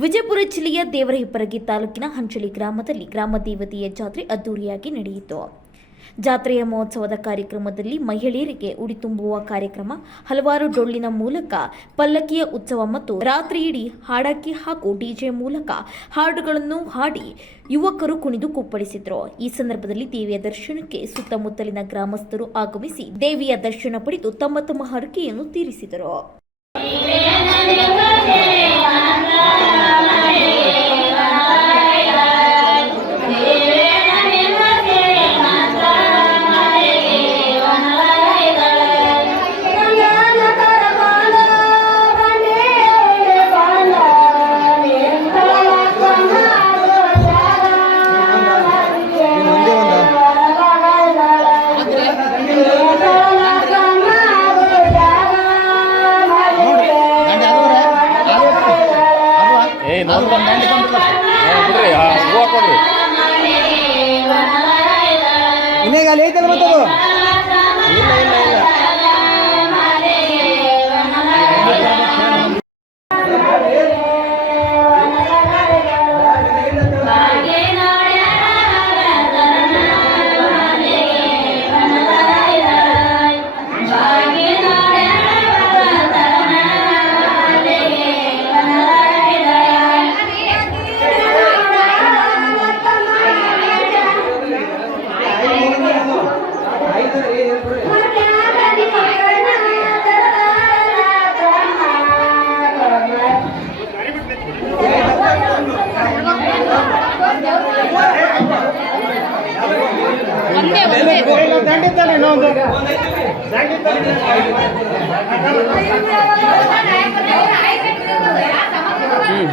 ವಿಜಯಪುರ ಜಿಲ್ಲೆಯ ದೇವರಹಿಪ್ಪರಗಿ ತಾಲೂಕಿನ ಹಂಚಳಿ ಗ್ರಾಮದಲ್ಲಿ ಗ್ರಾಮ ದೇವತೆಯ ಜಾತ್ರೆ ಅದ್ದೂರಿಯಾಗಿ ನಡೆಯಿತು. ಜಾತ್ರೆಯ ಮಹೋತ್ಸವದ ಕಾರ್ಯಕ್ರಮದಲ್ಲಿ ಮಹಿಳೆಯರಿಗೆ ಉಡಿ ತುಂಬುವ ಕಾರ್ಯಕ್ರಮ, ಹಲವಾರು ಡೊಳ್ಳಿನ ಮೂಲಕ ಪಲ್ಲಕ್ಕಿಯ ಉತ್ಸವ ಮತ್ತು ರಾತ್ರಿಯಿಡೀ ಹಾಡಾಕಿ ಹಾಗೂ ಡಿಜೆ ಮೂಲಕ ಹಾಡುಗಳನ್ನು ಹಾಡಿ ಯುವಕರು ಕುಣಿದು ಕುಪ್ಪಳಿಸಿದರು. ಈ ಸಂದರ್ಭದಲ್ಲಿ ದೇವಿಯ ದರ್ಶನಕ್ಕೆ ಸುತ್ತಮುತ್ತಲಿನ ಗ್ರಾಮಸ್ಥರು ಆಗಮಿಸಿ ದೇವಿಯ ದರ್ಶನ ಪಡೆದು ತಮ್ಮ ತಮ್ಮ ಹರಕೆಯನ್ನು ತೀರಿಸಿದರು. ಇನ್ನೇಗ ಐತಲ್ಲ ಮತ್ತದು ಇಲ್ಲ ಇಲ್ಲ ಇಲ್ಲ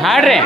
ಹಾಡ್ರಿ